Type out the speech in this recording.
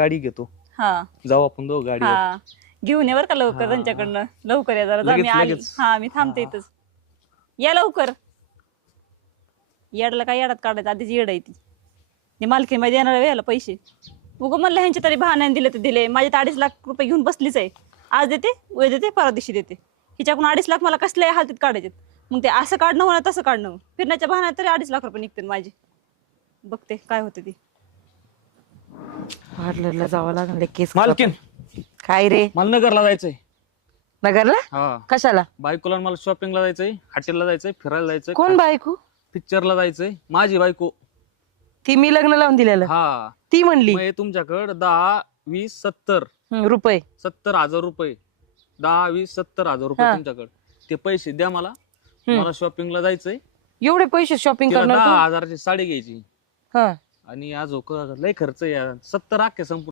गाडी घेतो, हा जाऊ आपण दोघं गाडी. हा घेऊन ये बर का लवकर त्यांच्याकडनं. लवकर या जरा. जा, मी आली. हा मी थांबते इथंच. या लवकर. येडला काय येडात काढायचं, आधीच येड आहे ती मालकी मध्ये येणार वेळेला पैसे. उगं म्हणलं ह्यांच्या तरी बहाण्याने दिले तर दिले. माझे तर 2.5 लाख रुपये घेऊन बसलीच आहे. आज देते, उद्या देते, परवा दिवशी देते. हिच्याकडून 2.5 लाख मला कसल्या हालतीत काढायचे. मग ते असं काढणं होणार, तसं काढणं. फिरण्याच्या बहाण्यात तरी 2.5 लाख रुपये निघते माझे. बघते काय होते ती. पार्लरला जावं लागलं केस. मालकीन, काय रे? मला नगरला जायचंय. नगरला? हा, कशाला? बायकोला मला शॉपिंगला जायचंय, हॉटेलला जायचंय, फिरायला जायचंय. कोण बायको? पिक्चरला जायचंय. माझी बायको. ती मी लग्न लावून दिलेलं. हा, ती म्हणली मग तुमच्याकडे 10, 20, 70 रुपये. 70,000 रुपये. 10, 20, 70,000 रुपये तुमच्याकडे. ते पैसे द्या मला. मला शॉपिंगला जायचंय. एवढे पैसे शॉपिंग तिला करणार? 10,000ची साडी घ्यायची. हा, आणि आज लय खर्च या 70 संपूर्ण